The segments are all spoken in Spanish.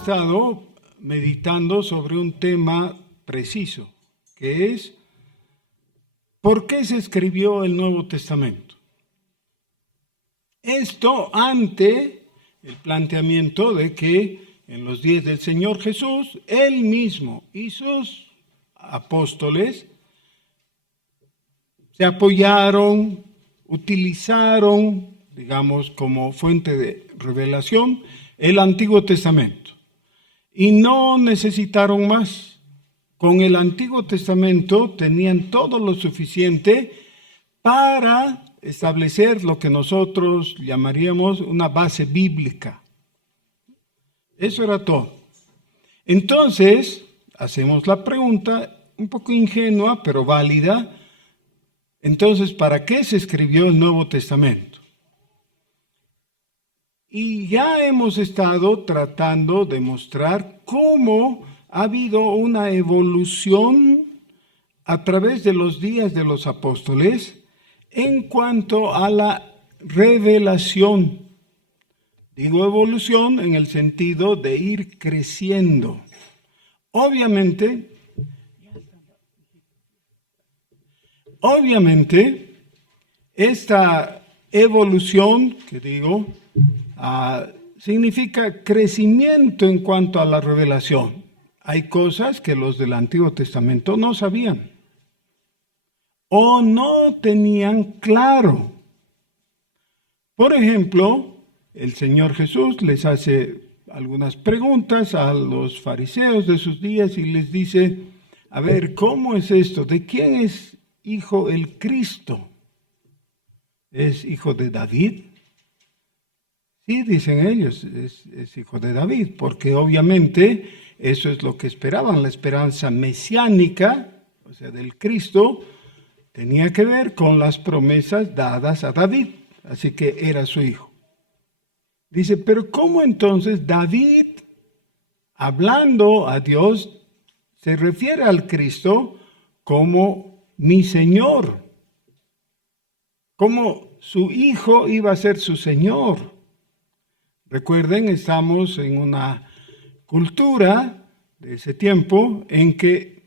estado meditando sobre un tema preciso, que es ¿por qué se escribió el Nuevo Testamento? Esto ante el planteamiento de que en los días del Señor Jesús, Él mismo y sus apóstoles se apoyaron, utilizaron, digamos, como fuente de revelación, el Antiguo Testamento. Y no necesitaron más. Con el Antiguo Testamento tenían todo lo suficiente para establecer lo que nosotros llamaríamos una base bíblica. Eso era todo. Entonces, hacemos la pregunta, un poco ingenua, pero válida. Entonces, ¿para qué se escribió el Nuevo Testamento? Y ya hemos estado tratando de mostrar cómo ha habido una evolución a través de los días de los apóstoles en cuanto a la revelación. Digo evolución en el sentido de ir creciendo. Obviamente, esta evolución, que digo, significa crecimiento en cuanto a la revelación. Hay cosas que los del Antiguo Testamento no sabían o no tenían claro. Por ejemplo, el Señor Jesús les hace algunas preguntas a los fariseos de sus días y les dice, a ver, ¿cómo es esto? ¿De quién es hijo el Cristo? ¿Es hijo de David? Sí, dicen ellos, es hijo de David, porque obviamente eso es lo que esperaban, la esperanza mesiánica, o sea, del Cristo, tenía que ver con las promesas dadas a David, así que era su hijo. Dice, pero ¿cómo entonces David, hablando a Dios, se refiere al Cristo como mi Señor? ¿Cómo su hijo iba a ser su Señor? Recuerden, estamos en una cultura de ese tiempo en que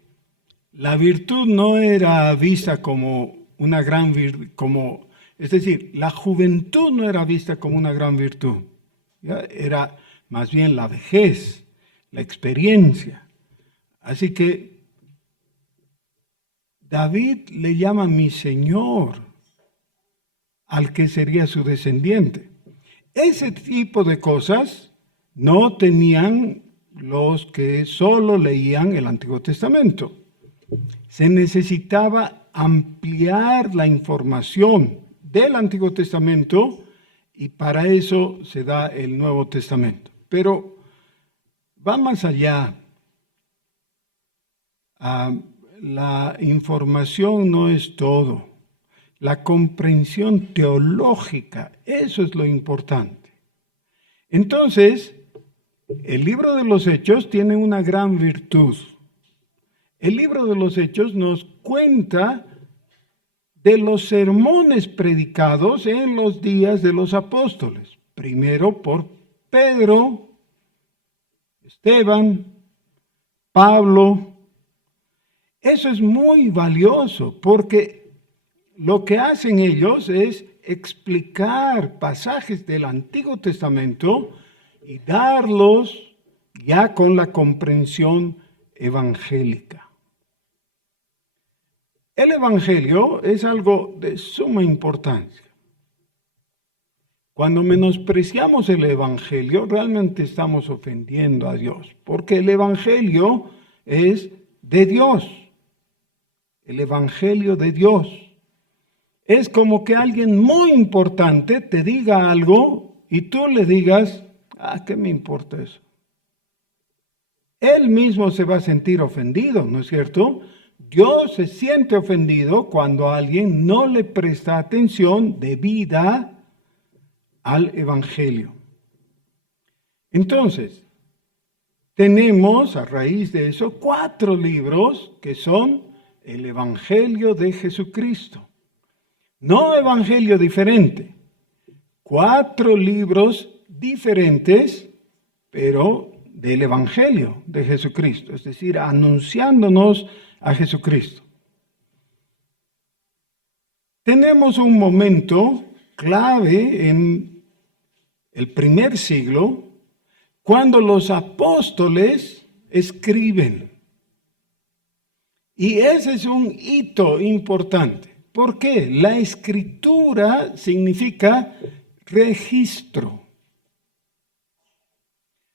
la virtud no era vista como una gran virtud, es decir, la juventud no era vista como una gran virtud, ¿ya? Era más bien la vejez, la experiencia. Así que David le llama mi Señor al que sería su descendiente. Ese tipo de cosas no tenían los que solo leían el Antiguo Testamento. Se necesitaba ampliar la información del Antiguo Testamento y para eso se da el Nuevo Testamento. Pero va más allá. La información no es todo. La comprensión teológica, eso es lo importante. Entonces, el libro de los Hechos tiene una gran virtud. El libro de los Hechos nos cuenta de los sermones predicados en los días de los apóstoles. Primero por Pedro, Esteban, Pablo. Eso es muy valioso porque lo que hacen ellos es explicar pasajes del Antiguo Testamento y darlos ya con la comprensión evangélica. El Evangelio es algo de suma importancia. Cuando menospreciamos el Evangelio, realmente estamos ofendiendo a Dios, porque el Evangelio es de Dios, el Evangelio de Dios. Es como que alguien muy importante te diga algo y tú le digas, ¿qué me importa eso? Él mismo se va a sentir ofendido, ¿no es cierto? Dios se siente ofendido cuando alguien no le presta atención debida al Evangelio. Entonces, tenemos a raíz de eso 4 libros que son el Evangelio de Jesucristo. No evangelio diferente, 4 libros diferentes, pero del Evangelio de Jesucristo, es decir, anunciándonos a Jesucristo. Tenemos un momento clave en el primer siglo, cuando los apóstoles escriben. Y ese es un hito importante. ¿Por qué? La escritura significa registro.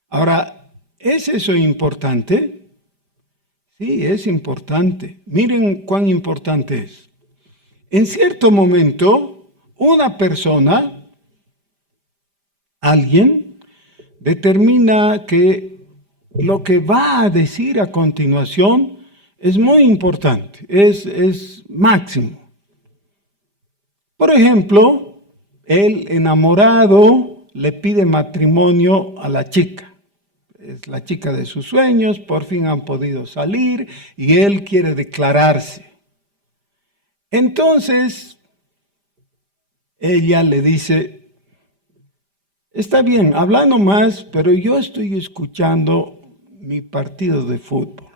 Ahora, ¿es eso importante? Sí, es importante. Miren cuán importante es. En cierto momento, una persona, alguien, determina que lo que va a decir a continuación es muy importante, es máximo. Por ejemplo, el enamorado le pide matrimonio a la chica. Es la chica de sus sueños, por fin han podido salir y él quiere declararse. Entonces, ella le dice, está bien, habla nomás, pero yo estoy escuchando mi partido de fútbol.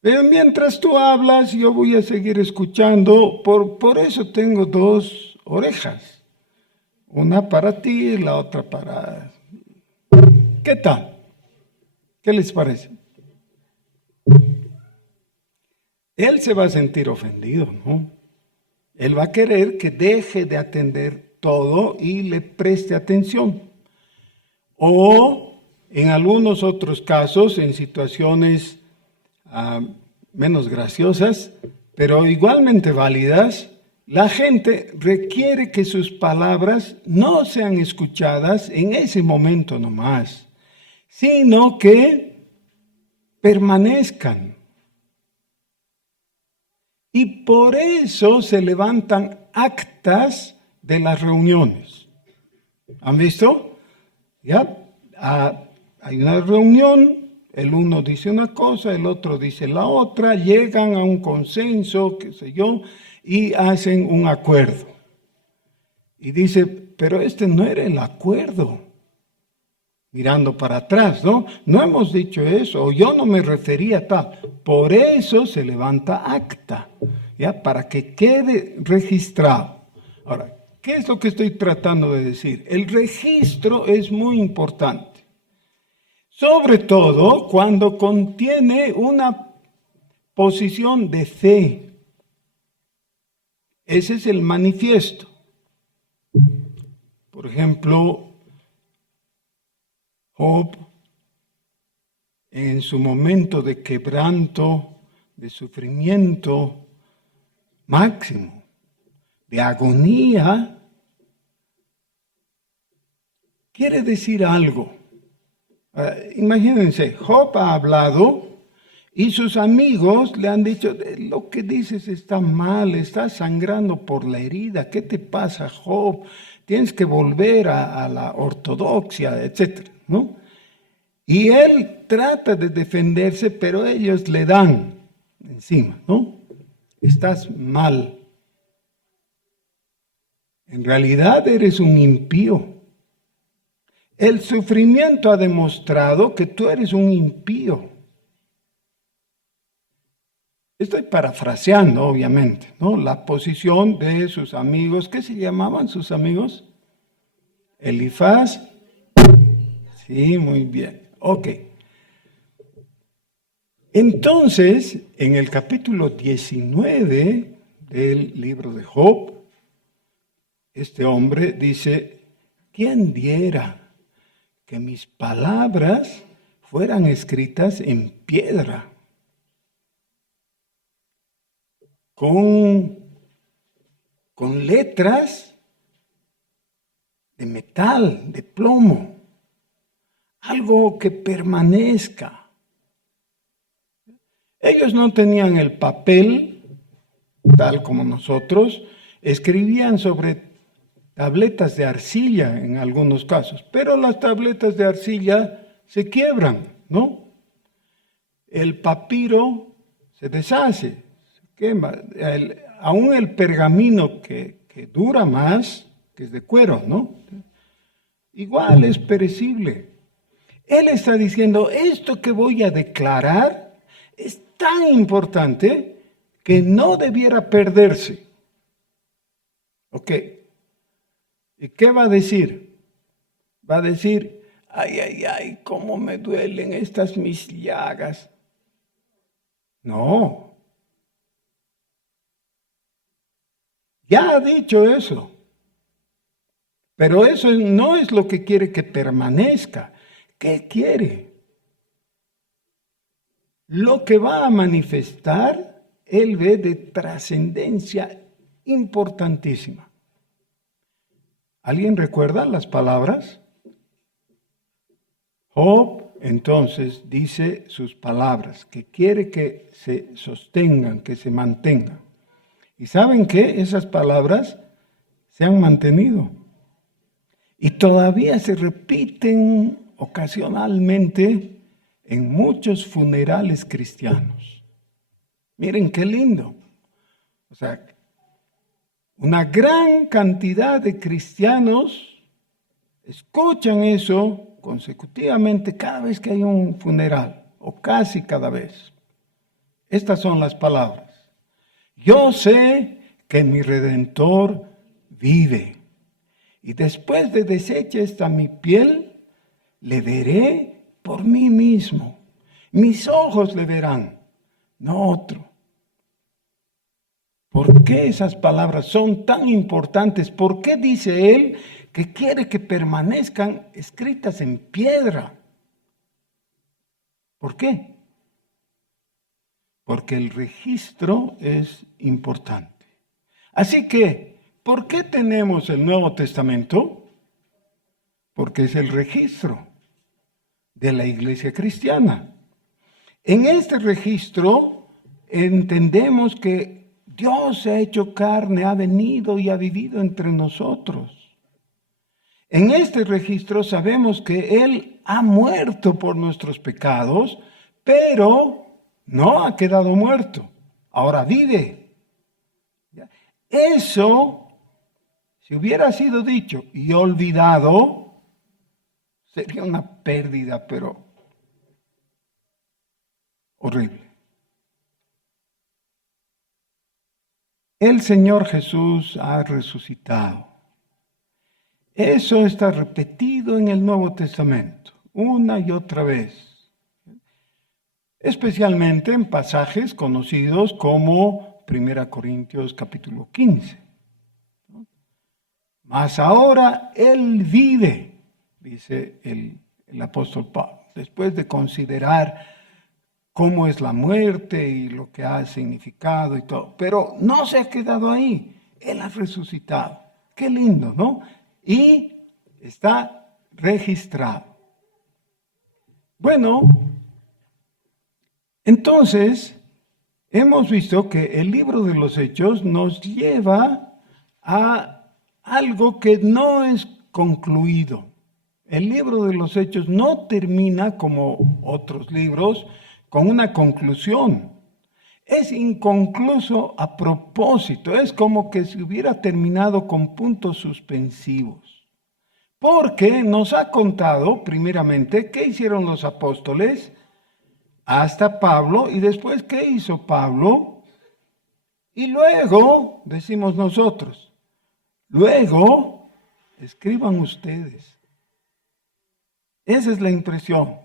Pero mientras tú hablas, yo voy a seguir escuchando, por eso tengo dos orejas. Una para ti y la otra para... ¿Qué tal? ¿Qué les parece? Él se va a sentir ofendido, ¿no? Él va a querer que deje de atender todo y le preste atención. O en algunos otros casos, en situaciones menos graciosas, pero igualmente válidas, la gente requiere que sus palabras no sean escuchadas en ese momento nomás, sino que permanezcan. Y por eso se levantan actas de las reuniones. ¿Han visto? ¿Ya? Hay una reunión, el uno dice una cosa, el otro dice la otra, llegan a un consenso, qué sé yo, y hacen un acuerdo. Y dice, pero este no era el acuerdo. Mirando para atrás, ¿no? No hemos dicho eso, o yo no me refería a tal. Por eso se levanta acta, ¿ya? Para que quede registrado. Ahora, ¿qué es lo que estoy tratando de decir? El registro es muy importante. Sobre todo cuando contiene una posición de fe. Ese es el manifiesto. Por ejemplo, Job, en su momento de quebranto, de sufrimiento máximo, de agonía, quiere decir algo. Imagínense, Job ha hablado y sus amigos le han dicho, lo que dices está mal, estás sangrando por la herida, ¿qué te pasa, Job? Tienes que volver a la ortodoxia, etcétera, ¿no? Y él trata de defenderse, pero ellos le dan encima, ¿no? Estás mal. En realidad eres un impío. El sufrimiento ha demostrado que tú eres un impío. Estoy parafraseando, obviamente, ¿no? La posición de sus amigos. ¿Qué se llamaban sus amigos? Elifaz. Sí, muy bien. Ok. Entonces, en el capítulo 19 del libro de Job, este hombre dice, ¿quién diera que mis palabras fueran escritas en piedra? Con letras de metal, de plomo, algo que permanezca. Ellos no tenían el papel, tal como nosotros, escribían sobre tabletas de arcilla en algunos casos, pero las tabletas de arcilla se quiebran, ¿no? El papiro se deshace, quema. Aún el pergamino que dura más, que es de cuero, ¿no? Igual es perecible. Él está diciendo, esto que voy a declarar es tan importante que no debiera perderse. ¿Ok? ¿Y qué va a decir? Va a decir, ay, ay, ay, cómo me duelen estas mis llagas. No. Ya ha dicho eso. Pero eso no es lo que quiere que permanezca. ¿Qué quiere? Lo que va a manifestar, él ve de trascendencia importantísima. ¿Alguien recuerda las palabras? Job entonces dice sus palabras, que quiere que se sostengan, que se mantengan. ¿Y saben qué? Esas palabras se han mantenido. Y todavía se repiten ocasionalmente en muchos funerales cristianos. Miren qué lindo. O sea, una gran cantidad de cristianos escuchan eso consecutivamente cada vez que hay un funeral, o casi cada vez. Estas son las palabras. Yo sé que mi Redentor vive, y después de deshecha esta mi piel, le veré por mí mismo. Mis ojos le verán, no otro. ¿Por qué esas palabras son tan importantes? ¿Por qué dice él que quiere que permanezcan escritas en piedra? ¿Por qué? Porque el registro es importante. Así que, ¿por qué tenemos el Nuevo Testamento? Porque es el registro de la iglesia cristiana. En este registro entendemos que Dios se ha hecho carne, ha venido y ha vivido entre nosotros. En este registro sabemos que Él ha muerto por nuestros pecados, pero no ha quedado muerto. Ahora vive. Eso, si hubiera sido dicho y olvidado, sería una pérdida, pero horrible. El Señor Jesús ha resucitado. Eso está repetido en el Nuevo Testamento, una y otra vez. Especialmente en pasajes conocidos como 1 Corintios capítulo 15. Mas ahora Él vive, dice el apóstol Pablo, después de considerar cómo es la muerte y lo que ha significado y todo. Pero no se ha quedado ahí. Él ha resucitado. Qué lindo, ¿no? Y está registrado. Bueno, entonces hemos visto que el libro de los Hechos nos lleva a algo que no es concluido. El libro de los Hechos no termina como otros libros con una conclusión. Es inconcluso a propósito, es como que se hubiera terminado con puntos suspensivos. Porque nos ha contado, primeramente, qué hicieron los apóstoles hasta Pablo, y después qué hizo Pablo, y luego, decimos nosotros, luego escriban ustedes. Esa es la impresión.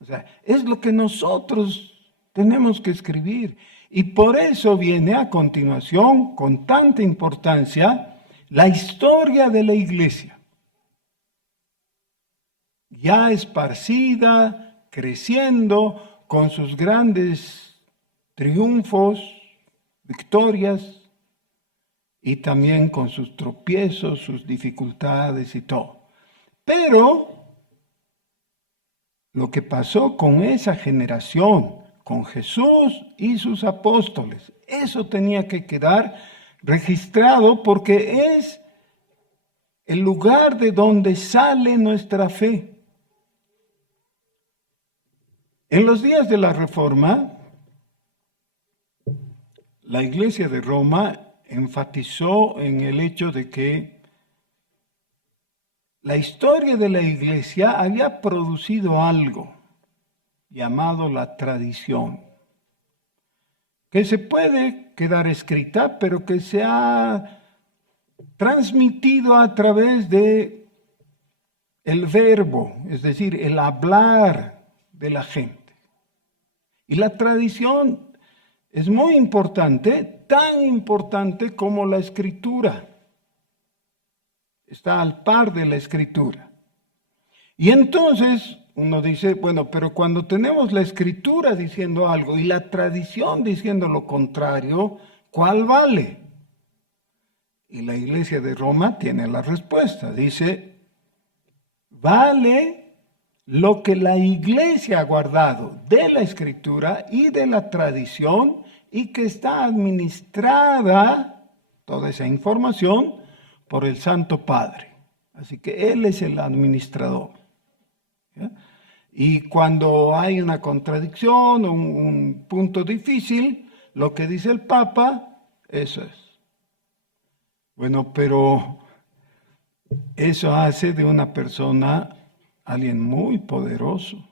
O sea, es lo que nosotros tenemos que escribir. Y por eso viene a continuación, con tanta importancia, la historia de la iglesia. Ya esparcida, creciendo, con sus grandes triunfos, victorias, y también con sus tropiezos, sus dificultades y todo. Pero lo que pasó con esa generación, con Jesús y sus apóstoles, eso tenía que quedar registrado porque es el lugar de donde sale nuestra fe. En los días de la Reforma, la Iglesia de Roma enfatizó en el hecho de que la historia de la iglesia había producido algo llamado la tradición, que se puede quedar escrita, pero que se ha transmitido a través de el verbo, es decir, el hablar de la gente. Y la tradición es muy importante, tan importante como la escritura. Está al par de la escritura. Y entonces uno dice, bueno, pero cuando tenemos la escritura diciendo algo y la tradición diciendo lo contrario, ¿cuál vale? Y la Iglesia de Roma tiene la respuesta. Dice, vale lo que la Iglesia ha guardado de la escritura y de la tradición y que está administrada, toda esa información, por el Santo Padre. Así que Él es el administrador. ¿Ya? Y cuando hay una contradicción, un punto difícil, lo que dice el Papa, eso es. Bueno, pero eso hace de una persona alguien muy poderoso.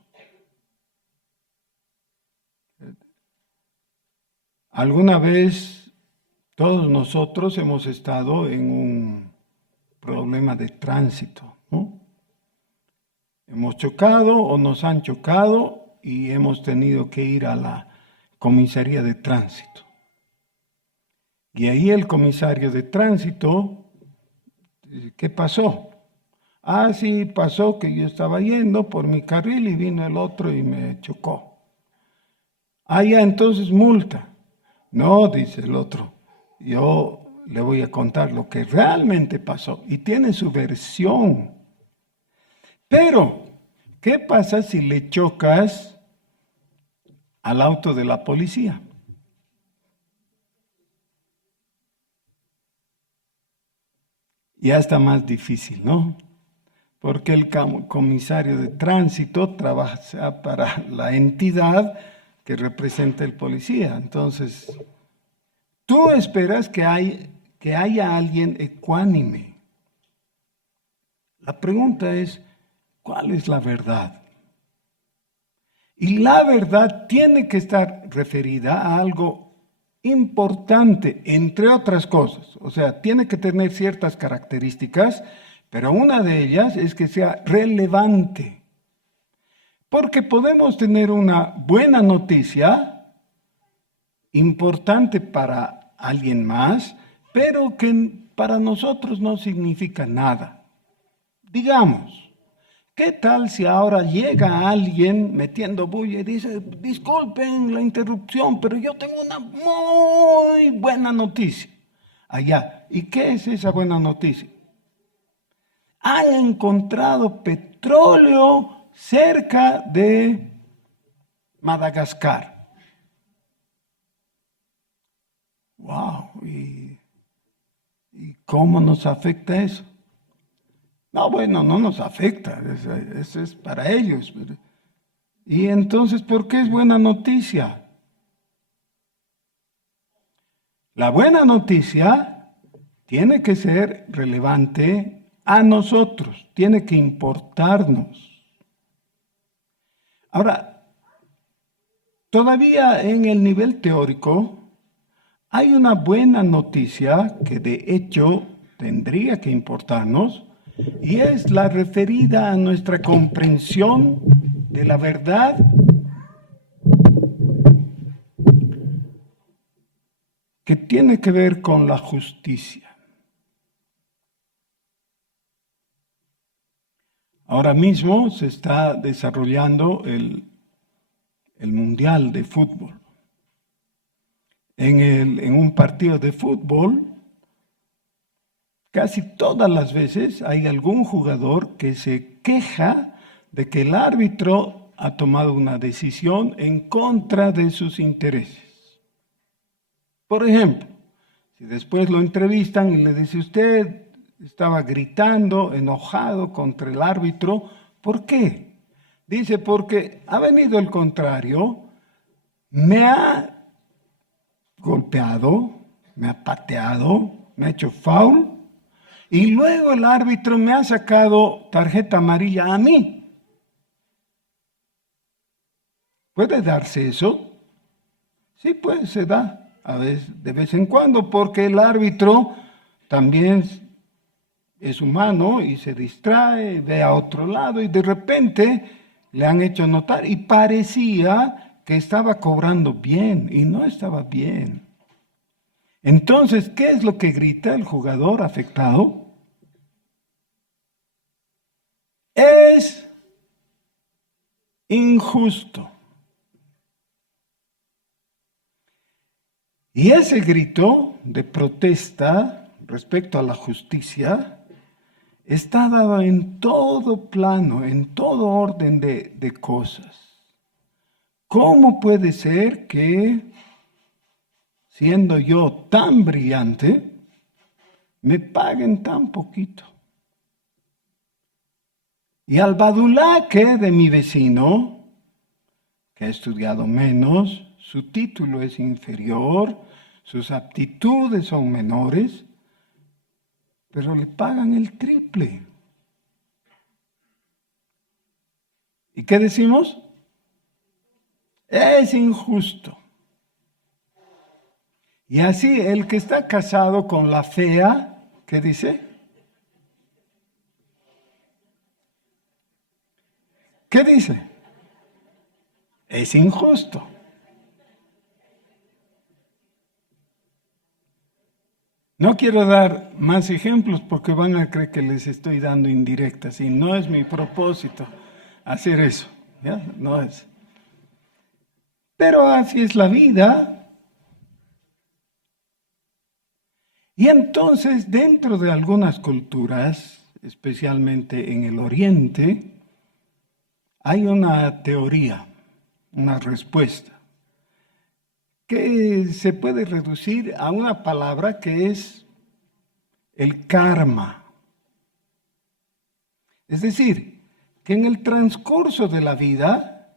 Alguna vez todos nosotros hemos estado en un problema de tránsito, ¿no? Hemos chocado o nos han chocado y hemos tenido que ir a la comisaría de tránsito. Y ahí el comisario de tránsito, ¿qué pasó? Ah, sí, pasó que yo estaba yendo por mi carril y vino el otro y me chocó. Ah, ya, entonces multa. No, dice el otro, yo le voy a contar lo que realmente pasó. Y tiene su versión. Pero, ¿qué pasa si le chocas al auto de la policía? Ya está más difícil, ¿no? Porque el comisario de tránsito trabaja para la entidad que representa el policía. Entonces, tú esperas que haya alguien ecuánime. La pregunta es, ¿cuál es la verdad? Y la verdad tiene que estar referida a algo importante, entre otras cosas. O sea, tiene que tener ciertas características, pero una de ellas es que sea relevante. Porque podemos tener una buena noticia, importante para alguien más, pero que para nosotros no significa nada. Digamos, ¿qué tal si ahora llega alguien metiendo bulla y dice, disculpen la interrupción, pero yo tengo una muy buena noticia? Allá. ¿Y qué es esa buena noticia? Han encontrado petróleo cerca de Madagascar. ¡Wow! ¿Y cómo nos afecta eso? No, bueno, no nos afecta, eso es para ellos. Y entonces, ¿por qué es buena noticia? La buena noticia tiene que ser relevante a nosotros, tiene que importarnos. Ahora, todavía en el nivel teórico hay una buena noticia que de hecho tendría que importarnos y es la referida a nuestra comprensión de la verdad que tiene que ver con la justicia. Ahora mismo se está desarrollando el Mundial de Fútbol. En un partido de fútbol, casi todas las veces hay algún jugador que se queja de que el árbitro ha tomado una decisión en contra de sus intereses. Por ejemplo, si después lo entrevistan y le dice usted estaba gritando, enojado contra el árbitro, ¿por qué? Dice, porque ha venido el contrario, me ha golpeado, me ha pateado, me ha hecho foul, y luego el árbitro me ha sacado tarjeta amarilla a mí. ¿Puede darse eso? Sí, pues se da a veces, de vez en cuando, porque el árbitro también es humano y se distrae, ve a otro lado y de repente le han hecho notar y parecía que estaba cobrando bien y no estaba bien. Entonces, ¿qué es lo que grita el jugador afectado? Es injusto. Y ese grito de protesta respecto a la justicia está dado en todo plano, en todo orden de cosas. ¿Cómo puede ser que, siendo yo tan brillante, me paguen tan poquito? Y al badulaque de mi vecino, que ha estudiado menos, su título es inferior, sus aptitudes son menores, pero le pagan el triple. ¿Y qué decimos? Es injusto. Y así el que está casado con la fea, ¿qué dice? ¿Qué dice? Es injusto. No quiero dar más ejemplos porque van a creer que les estoy dando indirectas y no es mi propósito hacer eso, ¿ya? No es. Pero así es la vida. Y entonces, dentro de algunas culturas, especialmente en el Oriente, hay una teoría, una respuesta, que se puede reducir a una palabra que es el karma. Es decir, que en el transcurso de la vida,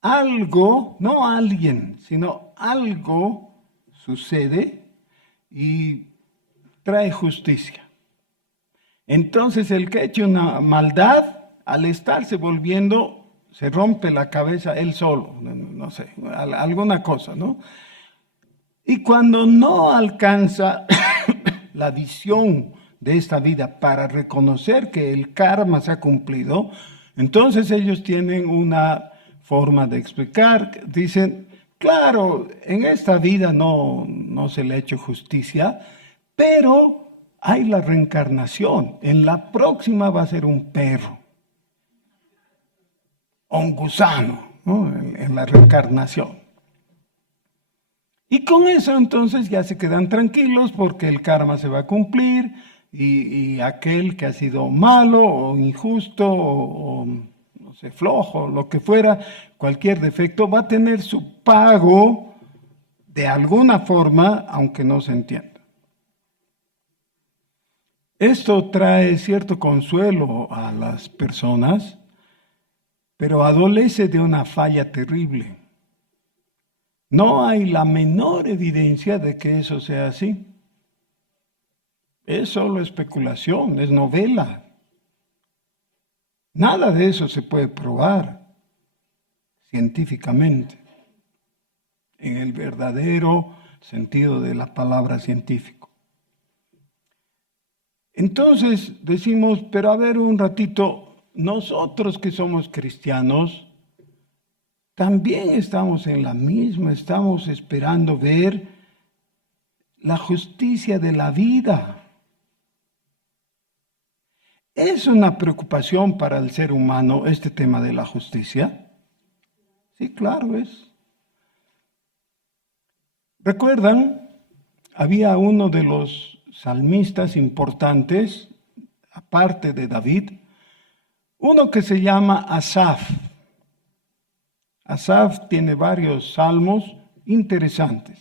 algo, no alguien, sino algo sucede y trae justicia. Entonces el que ha hecho una maldad, al estarse volviendo, se rompe la cabeza él solo, no sé, alguna cosa, ¿no? Y cuando no alcanza la visión de esta vida para reconocer que el karma se ha cumplido, entonces ellos tienen una forma de explicar, dicen, claro, en esta vida no se le ha hecho justicia, pero hay la reencarnación, en la próxima va a ser un perro o un gusano, ¿no? En la reencarnación. Y con eso entonces ya se quedan tranquilos porque el karma se va a cumplir y aquel que ha sido malo o injusto o no sé, flojo, lo que fuera, cualquier defecto, va a tener su pago de alguna forma, aunque no se entienda. Esto trae cierto consuelo a las personas, pero adolece de una falla terrible. No hay la menor evidencia de que eso sea así. Es solo especulación, es novela. Nada de eso se puede probar científicamente, en el verdadero sentido de la palabra científico. Entonces decimos, pero a ver un ratito, nosotros que somos cristianos, también estamos en la misma, estamos esperando ver la justicia de la vida. ¿Es una preocupación para el ser humano este tema de la justicia? Sí, claro es. ¿Recuerdan? Había uno de los salmistas importantes, aparte de David, uno que se llama Asaf. Asaf tiene varios salmos interesantes.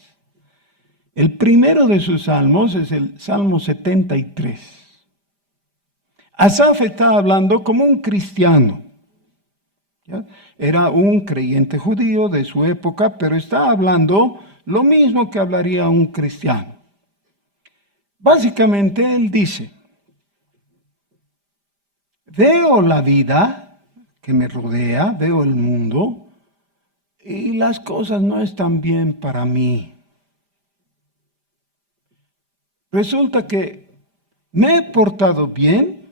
El primero de sus salmos es el Salmo 73. Asaf está hablando como un cristiano. ¿Ya? Era un creyente judío de su época, pero está hablando lo mismo que hablaría un cristiano. Básicamente él dice, veo la vida que me rodea, veo el mundo y las cosas no están bien para mí. Resulta que me he portado bien,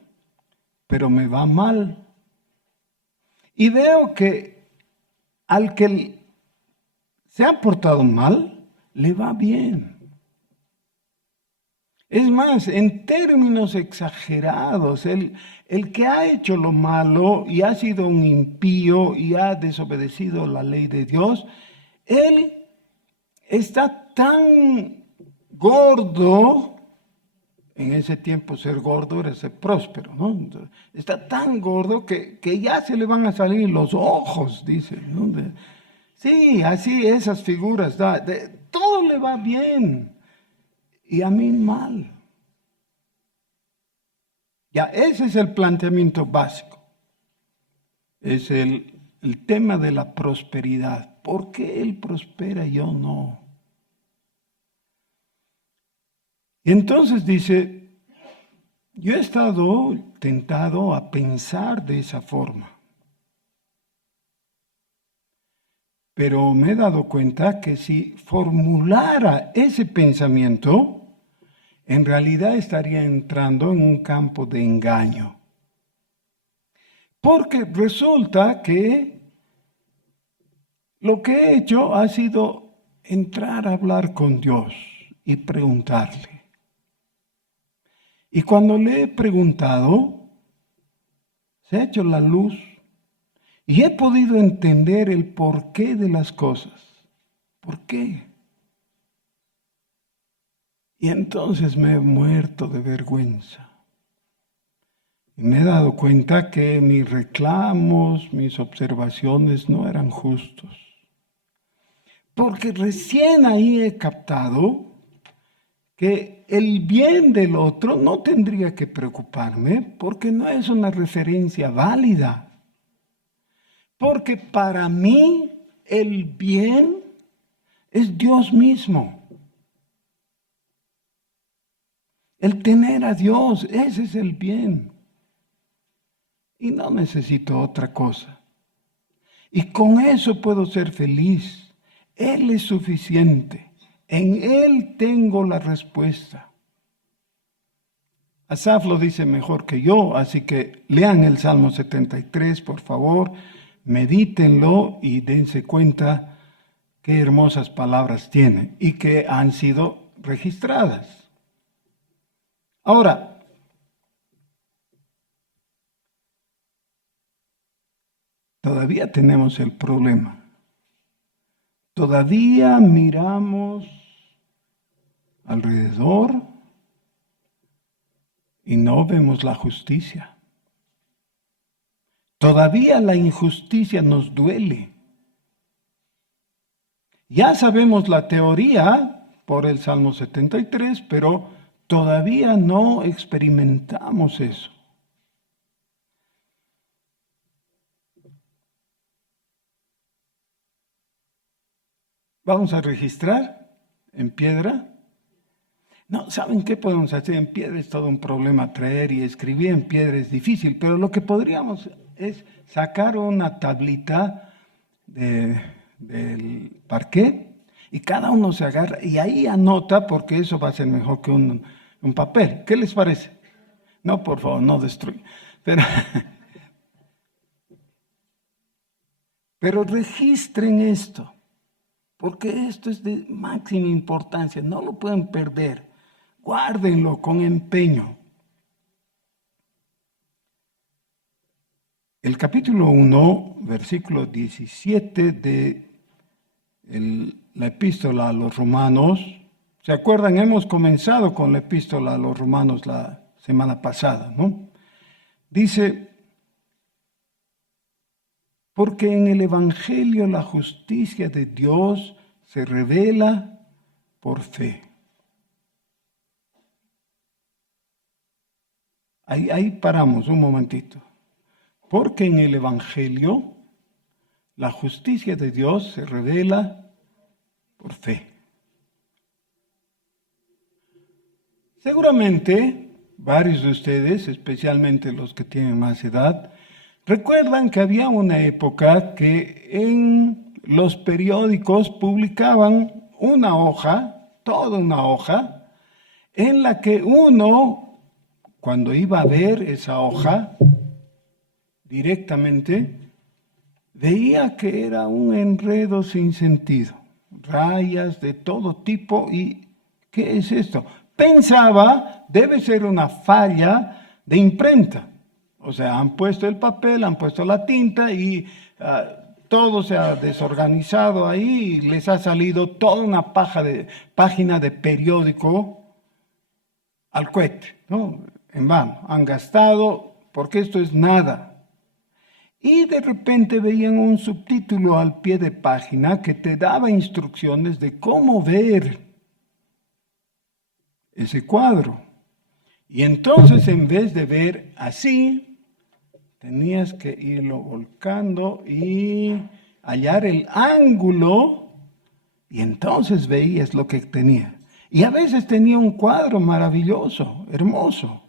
pero me va mal. Y veo que al que se ha portado mal, le va bien. Es más, en términos exagerados, el que ha hecho lo malo y ha sido un impío y ha desobedecido la ley de Dios, él está tan gordo, en ese tiempo ser gordo era ser próspero, ¿no? Está tan gordo que ya se le van a salir los ojos, dice, ¿no? Sí, así esas figuras, todo le va bien y a mí mal. Ya, ese es el planteamiento básico. Es el tema de la prosperidad. ¿Por qué él prospera y yo no? Y entonces dice, yo he estado tentado a pensar de esa forma. Pero me he dado cuenta que si formulara ese pensamiento, en realidad estaría entrando en un campo de engaño. Porque resulta que lo que he hecho ha sido entrar a hablar con Dios y preguntarle. Y cuando le he preguntado, se ha hecho la luz y he podido entender el porqué de las cosas. ¿Por qué? Y entonces me he muerto de vergüenza. Y me he dado cuenta que mis reclamos, mis observaciones no eran justos. Porque recién ahí he captado que el bien del otro no tendría que preocuparme porque no es una referencia válida. Porque para mí el bien es Dios mismo. El tener a Dios, ese es el bien. Y no necesito otra cosa. Y con eso puedo ser feliz. Él es suficiente. En Él tengo la respuesta. Asaf lo dice mejor que yo, así que lean el Salmo 73, por favor, medítenlo y dense cuenta qué hermosas palabras tiene y que han sido registradas. Ahora, todavía tenemos el problema. Todavía miramos alrededor y no vemos la justicia. Todavía la injusticia nos duele. Ya sabemos la teoría por el Salmo 73, pero todavía no experimentamos eso. Vamos a registrar en piedra. No, ¿saben qué podemos hacer? En piedra es todo un problema traer y escribir en piedra es difícil, pero lo que podríamos es sacar una tablita del parquet y cada uno se agarra y ahí anota porque eso va a ser mejor que un papel. ¿Qué les parece? No, por favor, no destruyan. Pero registren esto, porque esto es de máxima importancia, no lo pueden perder. Guárdenlo con empeño. El capítulo 1, versículo 17 de la epístola a los romanos. ¿Se acuerdan? Hemos comenzado con la epístola a los romanos la semana pasada, ¿no? Dice, porque en el Evangelio la justicia de Dios se revela por fe. Ahí paramos un momentito. Porque en el Evangelio la justicia de Dios se revela por fe. Seguramente varios de ustedes, especialmente los que tienen más edad, recuerdan que había una época que en los periódicos publicaban una hoja, toda una hoja, en la que uno, cuando iba a ver esa hoja directamente, veía que era un enredo sin sentido, rayas de todo tipo. ¿Y qué es esto? Pensaba, debe ser una falla de imprenta. O sea, han puesto el papel, han puesto la tinta y todo se ha desorganizado ahí y les ha salido toda una página de periódico al cohete, ¿no? En vano, han gastado, porque esto es nada. Y de repente veían un subtítulo al pie de página que te daba instrucciones de cómo ver ese cuadro. Y entonces, en vez de ver así, tenías que irlo volcando y hallar el ángulo, y entonces veías lo que tenía. Y a veces tenía un cuadro maravilloso, hermoso.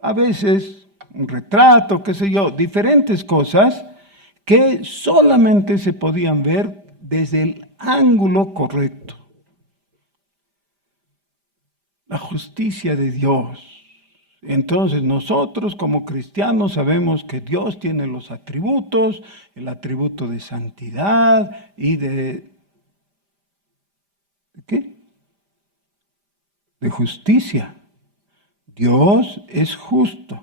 A veces un retrato, qué sé yo, diferentes cosas que solamente se podían ver desde el ángulo correcto. La justicia de Dios. Entonces nosotros como cristianos sabemos que Dios tiene los atributos, el atributo de santidad y ¿de qué? De justicia. Dios es justo.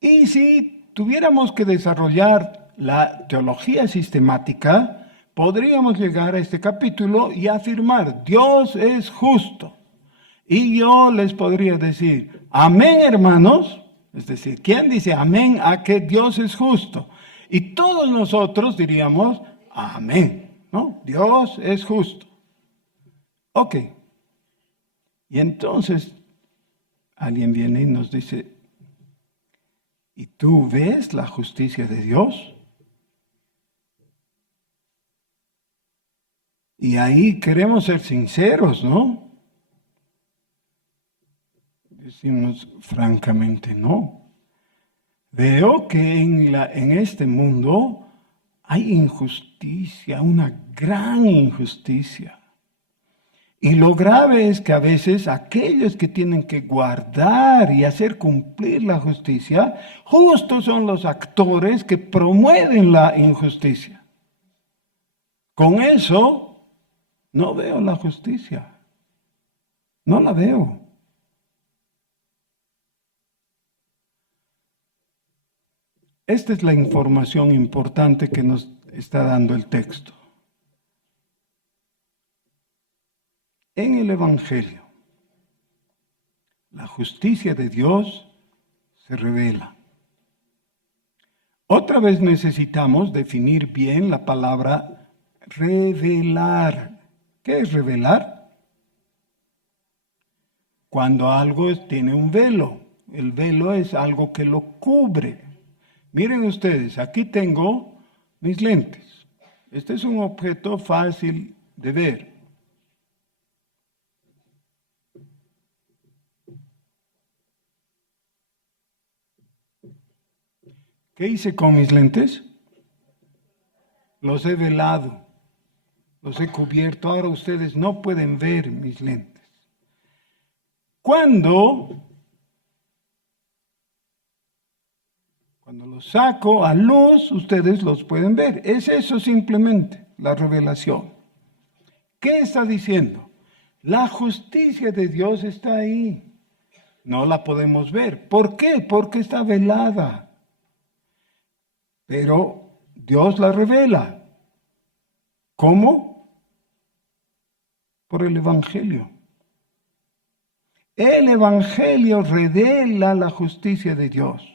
Y si tuviéramos que desarrollar la teología sistemática, podríamos llegar a este capítulo y afirmar, Dios es justo. Y yo les podría decir, amén, hermanos. Es decir, ¿quién dice amén a que Dios es justo? Y todos nosotros diríamos, amén, ¿no? Dios es justo. Ok. Y entonces alguien viene y nos dice, ¿y tú ves la justicia de Dios? Y ahí queremos ser sinceros, ¿no? Decimos francamente no. Veo que en este mundo hay injusticia, una gran injusticia. Y lo grave es que a veces aquellos que tienen que guardar y hacer cumplir la justicia, justo son los actores que promueven la injusticia. Con eso no veo la justicia. No la veo. Esta es la información importante que nos está dando el texto. En el Evangelio, la justicia de Dios se revela. Otra vez necesitamos definir bien la palabra revelar. ¿Qué es revelar? Cuando algo tiene un velo. El velo es algo que lo cubre. Miren ustedes, aquí tengo mis lentes. Este es un objeto fácil de ver. ¿Qué hice con mis lentes? Los he velado, los he cubierto. Ahora ustedes no pueden ver mis lentes. Cuando los saco a luz, ustedes los pueden ver. Es eso simplemente, la revelación. ¿Qué está diciendo? La justicia de Dios está ahí. No la podemos ver. ¿Por qué? Porque está velada. Pero Dios la revela. ¿Cómo? Por el Evangelio. El Evangelio revela la justicia de Dios.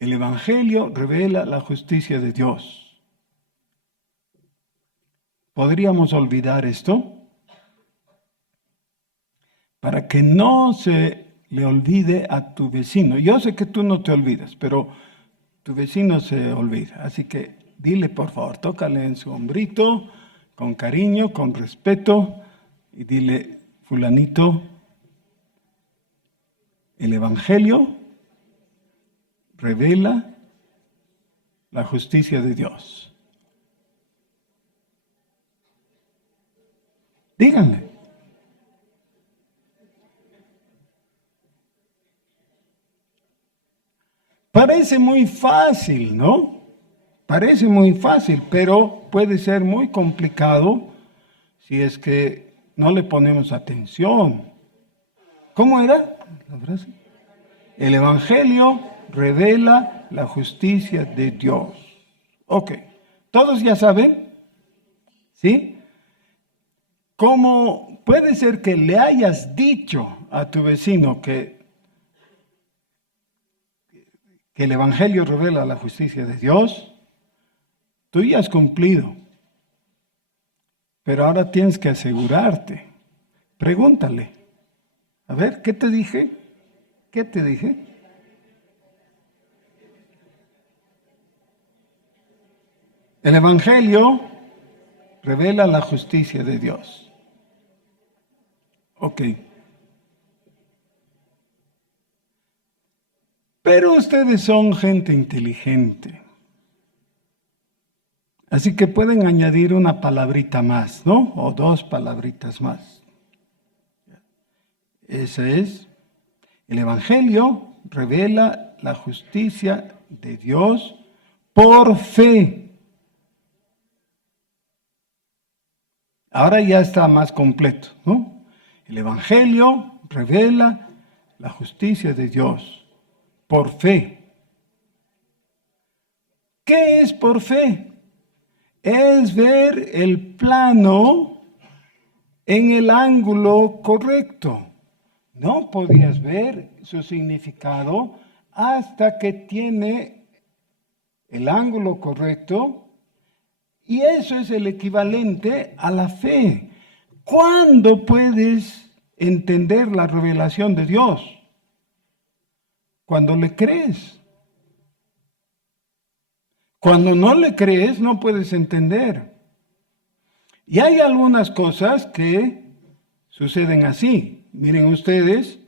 El Evangelio revela la justicia de Dios. ¿Podríamos olvidar esto? Para que no se le olvide a tu vecino. Yo sé que tú no te olvidas, pero tu vecino se olvida. Así que dile, por favor, tócale en su hombrito, con cariño, con respeto. y dile, fulanito, el Evangelio revela la justicia de Dios. Díganle. Parece muy fácil, ¿no? Parece muy fácil, pero puede ser muy complicado si es que no le ponemos atención. ¿Cómo era la frase? El Evangelio revela la justicia de Dios. Ok, ¿todos ya saben? ¿Sí? ¿Cómo puede ser que le hayas dicho a tu vecino que el Evangelio revela la justicia de Dios? Tú ya has cumplido. Pero ahora tienes que asegurarte. Pregúntale. A ver, ¿qué te dije? ¿Qué te dije? El Evangelio revela la justicia de Dios. Ok. Pero ustedes son gente inteligente. Así que pueden añadir una palabrita más, ¿no? O dos palabritas más. Ese es. El Evangelio revela la justicia de Dios por fe. Ahora ya está más completo, ¿no? El Evangelio revela la justicia de Dios por fe. ¿Qué es por fe? Es ver el plano en el ángulo correcto. No podías ver su significado hasta que tiene el ángulo correcto, y eso es el equivalente a la fe. ¿Cuándo puedes entender la revelación de Dios? Cuando le crees. Cuando no le crees, no puedes entender. Y hay algunas cosas que suceden así. Miren ustedes,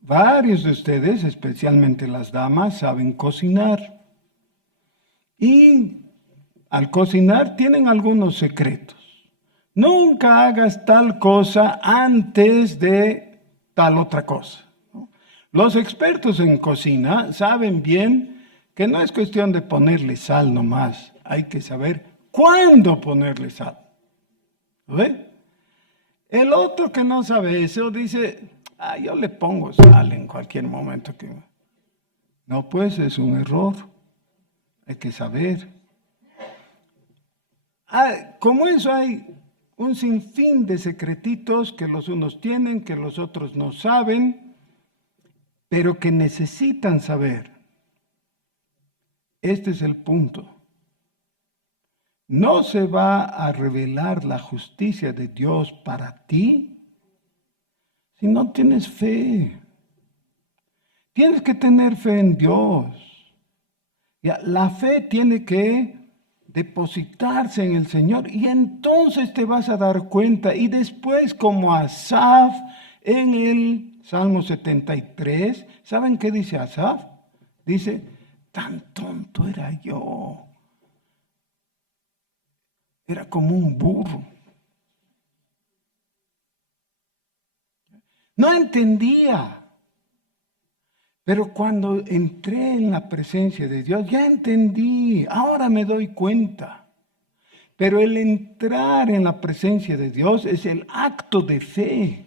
varios de ustedes, especialmente las damas, saben cocinar. Y al cocinar tienen algunos secretos. Nunca hagas tal cosa antes de tal otra cosa. Los expertos en cocina saben bien que no es cuestión de ponerle sal nomás, hay que saber cuándo ponerle sal. ¿Ve? El otro que no sabe eso dice, yo le pongo sal en cualquier momento que... No, pues es un error, hay que saber. Como eso hay un sinfín de secretitos que los unos tienen, que los otros no saben, pero que necesitan saber. Este es el punto. No se va a revelar la justicia de Dios para ti si no tienes fe. Tienes que tener fe en Dios. La fe tiene que depositarse en el Señor y entonces te vas a dar cuenta. Y después, como Asaf en el Salmo 73, ¿saben qué dice Asaf? Dice, tan tonto era yo. Era como un burro. No entendía. Pero cuando entré en la presencia de Dios, ya entendí. Ahora me doy cuenta. Pero el entrar en la presencia de Dios es el acto de fe.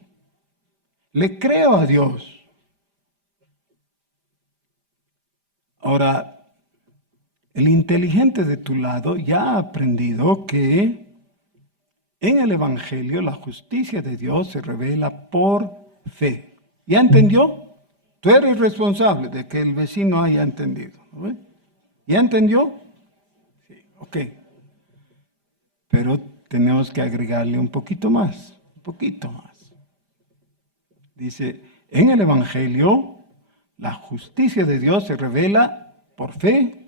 Le creo a Dios. Ahora, el inteligente de tu lado ya ha aprendido que en el Evangelio la justicia de Dios se revela por fe. ¿Ya entendió? Tú eres responsable de que el vecino haya entendido. ¿No? ¿Ya entendió? Sí, ok. Pero tenemos que agregarle un poquito más, un poquito más. Dice, en el Evangelio la justicia de Dios se revela por fe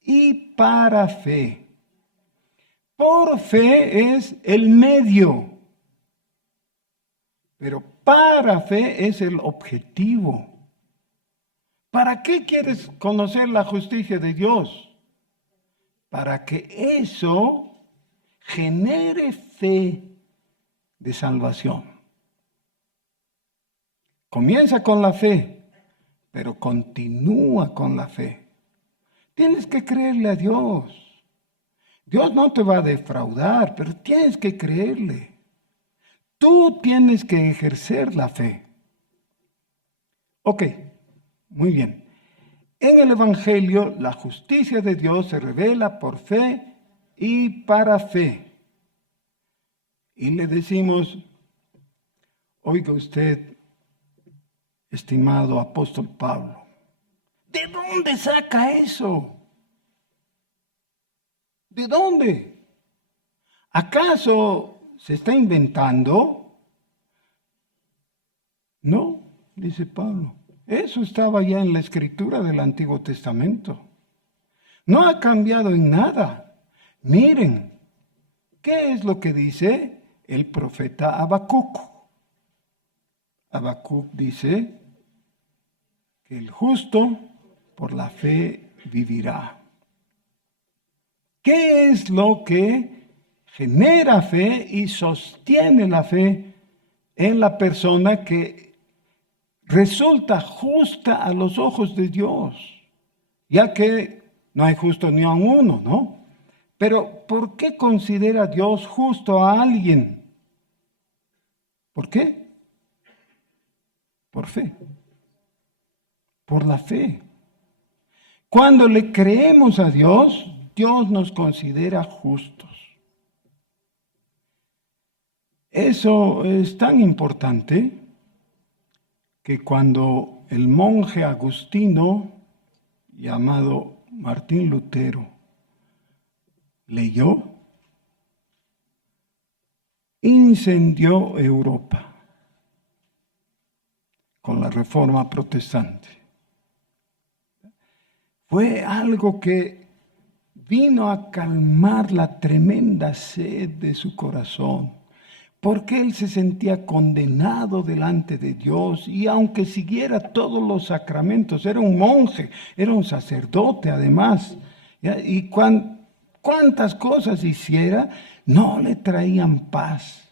y para fe. Por fe es el medio, pero para fe es el objetivo. ¿Para qué quieres conocer la justicia de Dios? Para que eso genere fe de salvación. Comienza con la fe, pero continúa con la fe. Tienes que creerle a Dios. Dios no te va a defraudar, pero tienes que creerle. Tú tienes que ejercer la fe. Ok, muy bien. En el Evangelio, la justicia de Dios se revela por fe y para fe. Y le decimos, oiga usted, estimado apóstol Pablo, ¿de dónde saca eso? ¿De dónde? ¿Acaso se está inventando? No, dice Pablo. Eso estaba ya en la escritura del Antiguo Testamento. No ha cambiado en nada. Miren, ¿qué es lo que dice el profeta Habacuc? Habacuc dice que el justo por la fe vivirá. ¿Qué es lo que genera fe y sostiene la fe en la persona que resulta justa a los ojos de Dios? Ya que no hay justo ni a uno, ¿no? Pero ¿por qué considera Dios justo a alguien? ¿Por qué? Por fe. Por la fe. Cuando le creemos a Dios, Dios nos considera justos. Eso es tan importante que cuando el monje agustino, llamado Martín Lutero, leyó, incendió Europa con la Reforma Protestante. Fue algo que vino a calmar la tremenda sed de su corazón, porque él se sentía condenado delante de Dios y aunque siguiera todos los sacramentos, era un monje, era un sacerdote además, ¿ya? Y cuántas cosas hiciera, no le traían paz.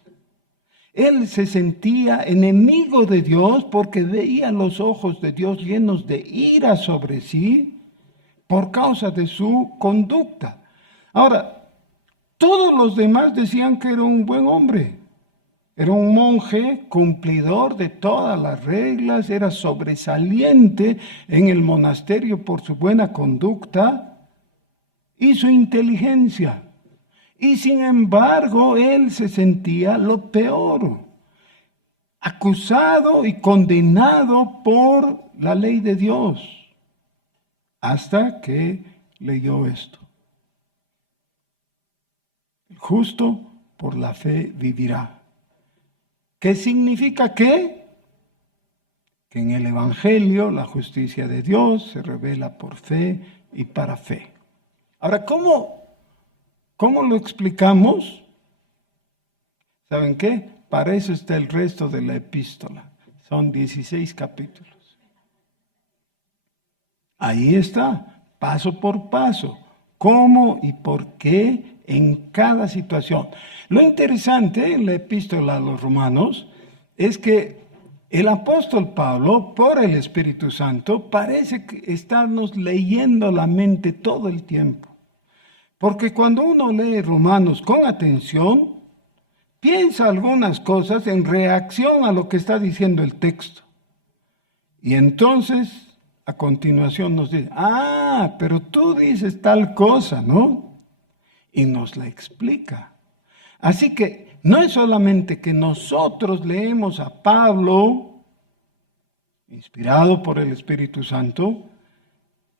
Él se sentía enemigo de Dios porque veía los ojos de Dios llenos de ira sobre sí por causa de su conducta. Ahora, todos los demás decían que era un buen hombre. Era un monje cumplidor de todas las reglas, era sobresaliente en el monasterio por su buena conducta y su inteligencia. Y sin embargo, él se sentía lo peor, acusado y condenado por la ley de Dios, hasta que leyó esto. El justo por la fe vivirá. ¿Qué significa qué? Que en el Evangelio la justicia de Dios se revela por fe y para fe. Ahora, ¿cómo lo explicamos? ¿Saben qué? Para eso está el resto de la epístola. Son 16 capítulos. Ahí está, paso por paso, cómo y por qué en cada situación. Lo interesante en la epístola a los Romanos es que el apóstol Pablo, por el Espíritu Santo, parece estarnos leyendo la mente todo el tiempo. Porque cuando uno lee Romanos con atención, piensa algunas cosas en reacción a lo que está diciendo el texto. Y entonces, a continuación nos dice, pero tú dices tal cosa, ¿no? Y nos la explica. Así que no es solamente que nosotros leemos a Pablo, inspirado por el Espíritu Santo,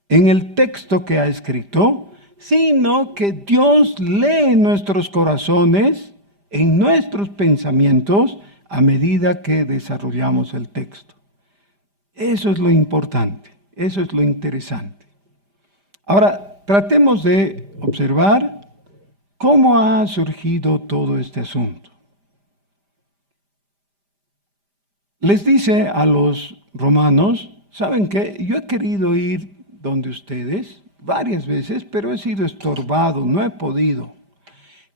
en el texto que ha escrito, sino que Dios lee en nuestros corazones, en nuestros pensamientos, a medida que desarrollamos el texto. Eso es lo importante, eso es lo interesante. Ahora, tratemos de observar ¿Cómo ha surgido todo este asunto? Les dice a los romanos, ¿saben qué? Yo he querido ir donde ustedes varias veces, pero he sido estorbado, no he podido.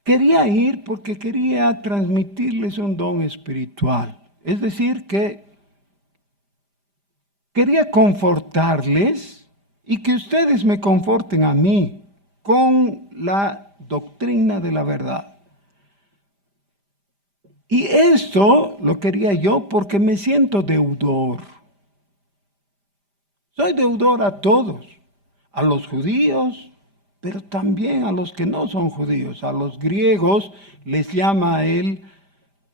Quería ir porque quería transmitirles un don espiritual. Es decir, que quería confortarles y que ustedes me conforten a mí con la doctrina de la verdad. Y esto lo quería yo porque me siento deudor. Soy deudor a todos, a los judíos, pero también a los que no son judíos. A los griegos les llama a él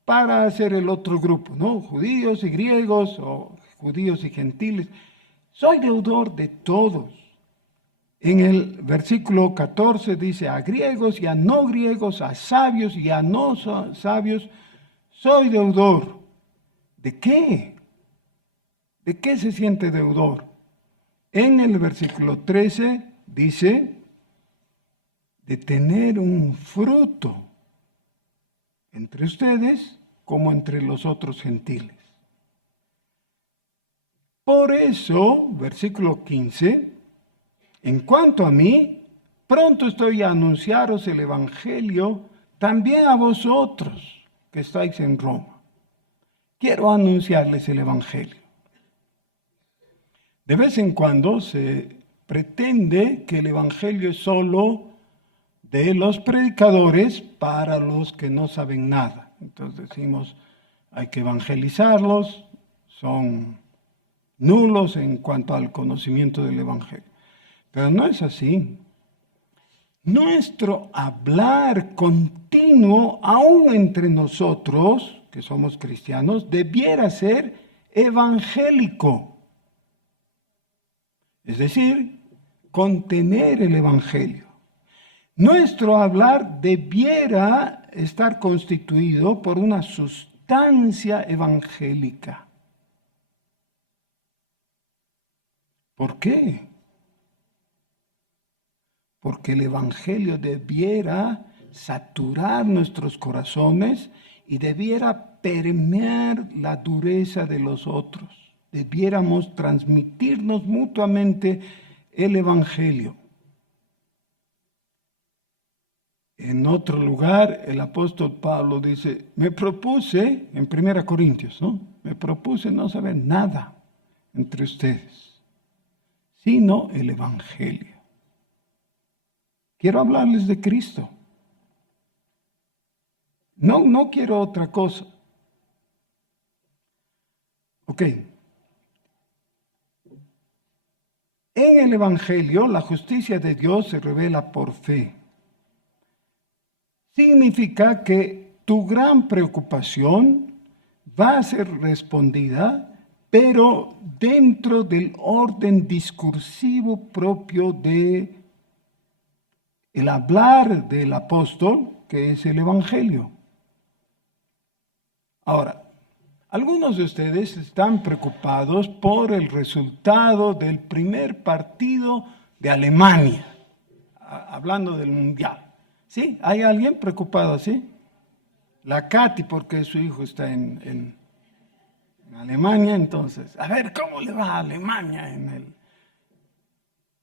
para hacer el otro grupo, ¿no? Judíos y griegos o judíos y gentiles. Soy deudor de todos. En el versículo 14 dice, a griegos y a no griegos, a sabios y a no sabios, soy deudor. ¿De qué? ¿De qué se siente deudor? En el versículo 13 dice, de tener un fruto entre ustedes como entre los otros gentiles. Por eso, versículo 15, en cuanto a mí, pronto estoy a anunciaros el Evangelio también a vosotros que estáis en Roma. Quiero anunciarles el Evangelio. De vez en cuando se pretende que el Evangelio es solo de los predicadores para los que no saben nada. Entonces decimos, hay que evangelizarlos, son nulos en cuanto al conocimiento del Evangelio. Pero no es así. Nuestro hablar continuo, aún entre nosotros, que somos cristianos, debiera ser evangélico. Es decir, contener el Evangelio. Nuestro hablar debiera estar constituido por una sustancia evangélica. ¿Por qué? Porque el Evangelio debiera saturar nuestros corazones y debiera permear la dureza de los otros. Debiéramos transmitirnos mutuamente el Evangelio. En otro lugar, el apóstol Pablo dice, me propuse, en 1 Corintios, ¿no? Me propuse no saber nada entre ustedes, sino el Evangelio. Quiero hablarles de Cristo. No quiero otra cosa. Ok. En el Evangelio, la justicia de Dios se revela por fe. Significa que tu gran preocupación va a ser respondida, pero dentro del orden discursivo propio de el hablar del apóstol, que es el Evangelio. Ahora, algunos de ustedes están preocupados por el resultado del primer partido de Alemania, hablando del Mundial. ¿Sí? ¿Hay alguien preocupado así? La Katy, porque su hijo está en Alemania, entonces, a ver cómo le va a Alemania en el...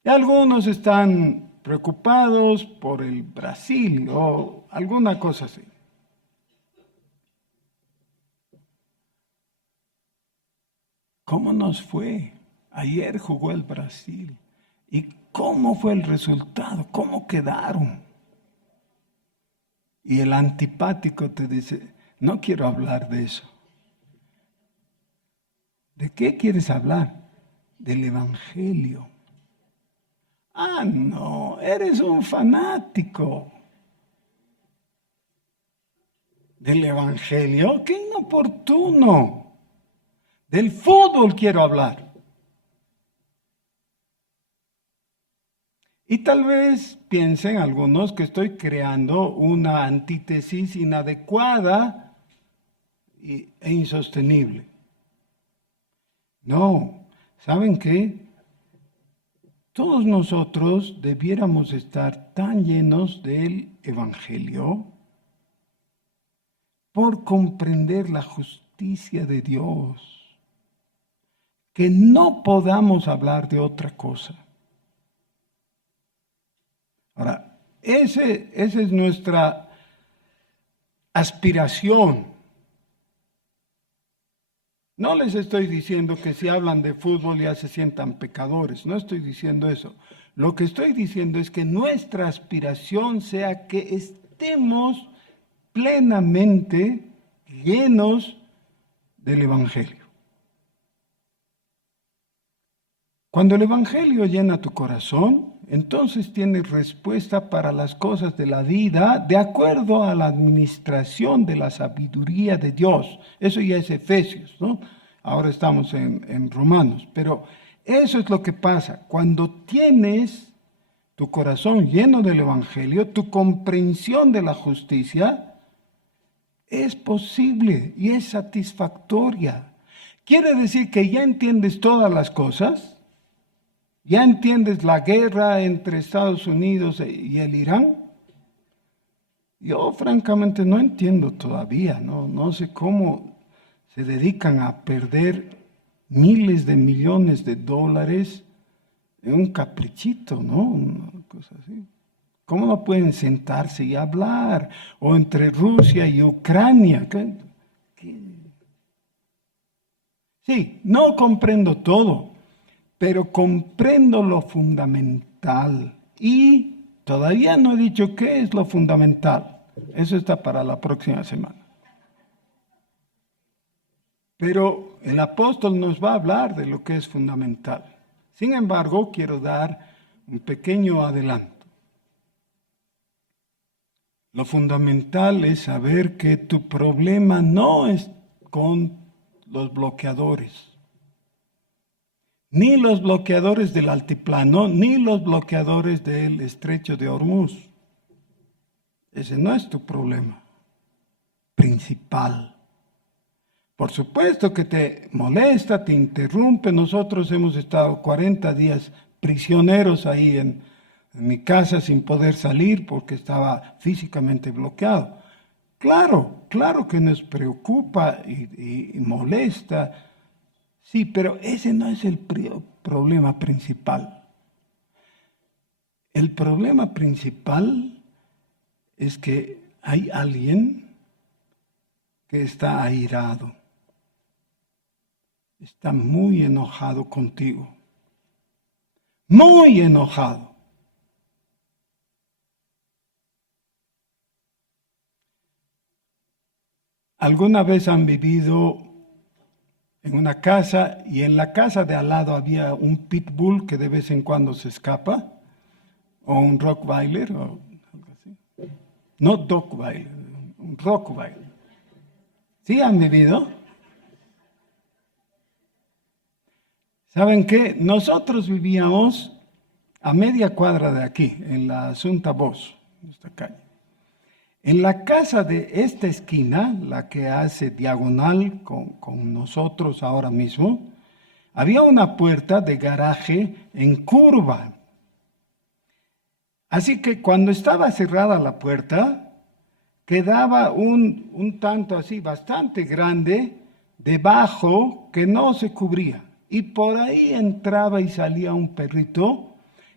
Y algunos están preocupados por el Brasil o alguna cosa así. ¿Cómo nos fue? Ayer jugó el Brasil. ¿Y cómo fue el resultado? ¿Cómo quedaron? Y el antipático te dice, no quiero hablar de eso. ¿De qué quieres hablar? Del Evangelio. Ah, no, eres un fanático. ¿Del Evangelio? ¡Qué inoportuno! Del fútbol quiero hablar. Y tal vez piensen algunos que estoy creando una antítesis inadecuada e insostenible. No, ¿saben qué? Todos nosotros debiéramos estar tan llenos del Evangelio por comprender la justicia de Dios, que no podamos hablar de otra cosa. Ahora, esa es nuestra aspiración. No les estoy diciendo que si hablan de fútbol ya se sientan pecadores, no estoy diciendo eso. Lo que estoy diciendo es que nuestra aspiración sea que estemos plenamente llenos del Evangelio. Cuando el Evangelio llena tu corazón, entonces tienes respuesta para las cosas de la vida de acuerdo a la administración de la sabiduría de Dios. Eso ya es Efesios, ¿no? Ahora estamos en Romanos. Pero eso es lo que pasa. Cuando tienes tu corazón lleno del Evangelio, tu comprensión de la justicia es posible y es satisfactoria. ¿Quiere decir que ya entiendes todas las cosas? ¿Ya entiendes la guerra entre Estados Unidos y el Irán? Yo francamente no entiendo todavía, no sé cómo se dedican a perder miles de millones de dólares en un caprichito, ¿no? Una cosa así. ¿Cómo no pueden sentarse y hablar? O entre Rusia y Ucrania. Sí, no comprendo todo, pero comprendo lo fundamental. Y todavía no he dicho qué es lo fundamental. Eso está para la próxima semana. Pero el apóstol nos va a hablar de lo que es fundamental. Sin embargo, quiero dar un pequeño adelanto. Lo fundamental es saber que tu problema no es con los bloqueadores, ni los bloqueadores del altiplano, ni los bloqueadores del estrecho de Hormuz. Ese no es tu problema principal. Por supuesto que te molesta, te interrumpe. Nosotros hemos estado 40 días prisioneros ahí en mi casa sin poder salir porque estaba físicamente bloqueado. Claro que nos preocupa y molesta. Sí, pero ese no es el problema principal. El problema principal es que hay alguien que está airado. Está muy enojado contigo. Muy enojado. ¿Alguna vez han vivido en una casa y en la casa de al lado había un pitbull que de vez en cuando se escapa? ¿O un rottweiler? O algo así. No dogweiler, un rottweiler. ¿Sí han vivido? ¿Saben qué? Nosotros vivíamos a media cuadra de aquí, en la Asunta Bosch, esta calle. En la casa de esta esquina, la que hace diagonal con nosotros ahora mismo, había una puerta de garaje en curva. Así que cuando estaba cerrada la puerta, quedaba un tanto así, bastante grande, debajo que no se cubría. Y por ahí entraba y salía un perrito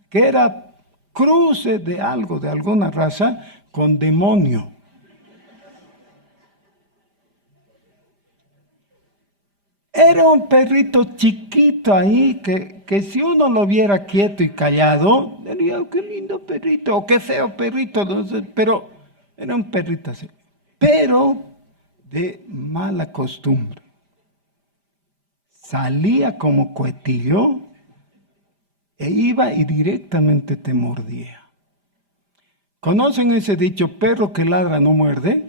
que era cruce de algo, de alguna raza, con demonio. Era un perrito chiquito ahí que si uno lo viera quieto y callado, diría, oh, qué lindo perrito, o qué feo perrito, no sé, pero era un perrito así, pero de mala costumbre. Salía como cohetillo e iba y directamente te mordía. ¿Conocen ese dicho, perro que ladra no muerde?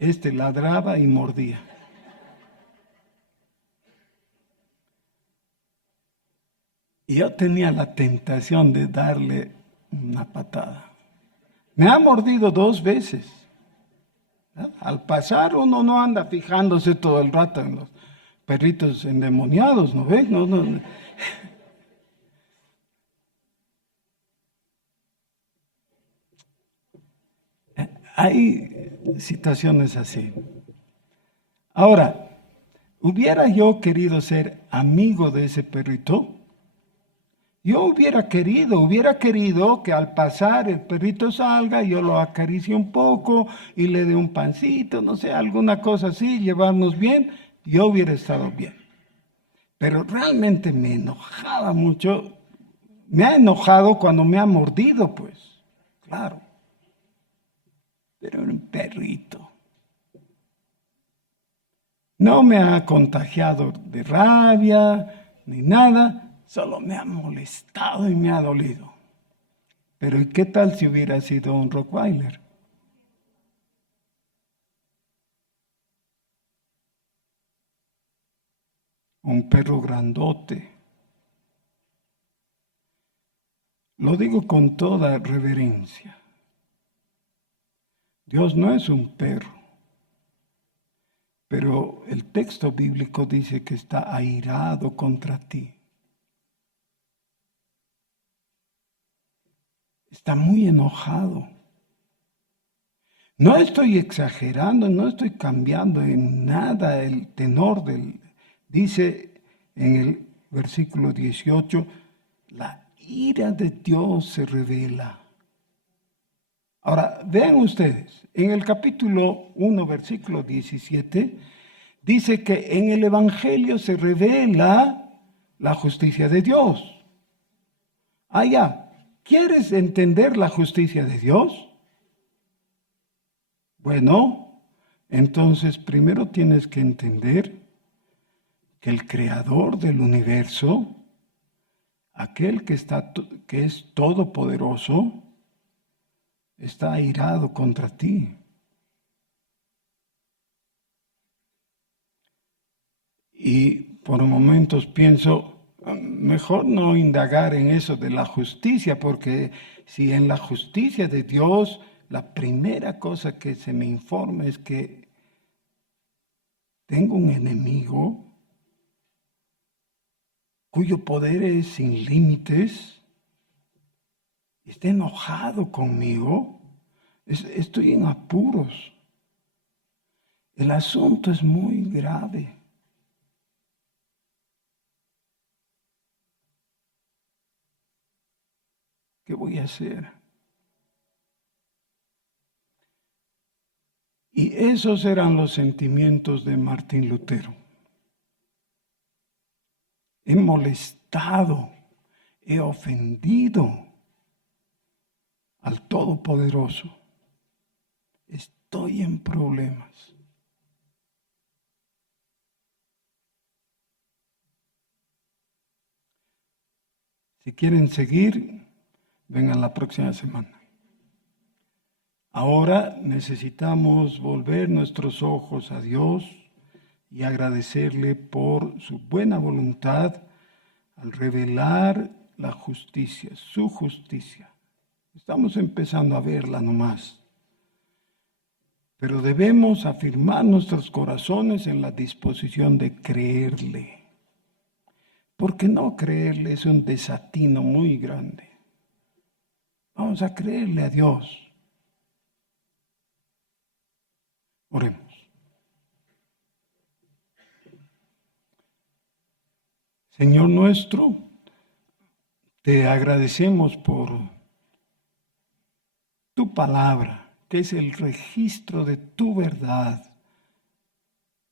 Este ladraba y mordía. Y yo tenía la tentación de darle una patada. Me ha mordido 2 veces. Al pasar uno no anda fijándose todo el rato en los perritos endemoniados, ¿no ves? No. Hay situaciones así. Ahora, ¿hubiera yo querido ser amigo de ese perrito? Yo hubiera querido que al pasar el perrito salga, yo lo acaricie un poco y le dé un pancito, no sé, alguna cosa así, llevarnos bien, yo hubiera estado bien. Pero realmente me enojaba mucho, me ha enojado cuando me ha mordido, pues, claro. Pero era un perrito. No me ha contagiado de rabia ni nada, solo me ha molestado y me ha dolido. Pero ¿y qué tal si hubiera sido un Rottweiler? Un perro grandote. Lo digo con toda reverencia. Dios no es un perro, pero el texto bíblico dice que está airado contra ti. Está muy enojado. No estoy exagerando, no estoy cambiando en nada el tenor del... Dice en el versículo 18, la ira de Dios se revela. Ahora, vean ustedes, en el capítulo 1, versículo 17, dice que en el Evangelio se revela la justicia de Dios. Ah, ya, ¿quieres entender la justicia de Dios? Bueno, entonces primero tienes que entender que el creador del universo, aquel que es todopoderoso, está airado contra ti. Y por momentos pienso, mejor no indagar en eso de la justicia, porque si en la justicia de Dios la primera cosa que se me informa es que tengo un enemigo cuyo poder es sin límites, está enojado conmigo, estoy en apuros. El asunto es muy grave. ¿Qué voy a hacer? Y esos eran los sentimientos de Martín Lutero. He molestado, he ofendido al Todopoderoso. Estoy en problemas. Si quieren seguir, vengan la próxima semana. Ahora necesitamos volver nuestros ojos a Dios y agradecerle por su buena voluntad al revelar la justicia, su justicia. Estamos empezando a verla nomás. Pero debemos afirmar nuestros corazones en la disposición de creerle. Porque no creerle es un desatino muy grande. Vamos a creerle a Dios. Oremos. Señor nuestro, te agradecemos por tu palabra, que es el registro de tu verdad.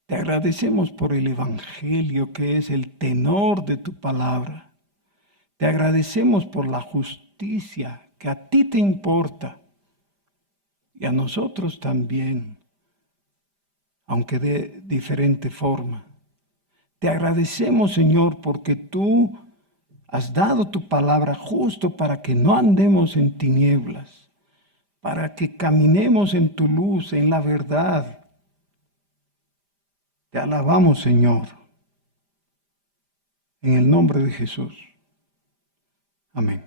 Te agradecemos por el Evangelio, que es el tenor de tu palabra. Te agradecemos por la justicia que a ti te importa y a nosotros también, aunque de diferente forma. Te agradecemos, Señor, porque tú has dado tu palabra justo para que no andemos en tinieblas, para que caminemos en tu luz, en la verdad. Te alabamos, Señor, en el nombre de Jesús. Amén.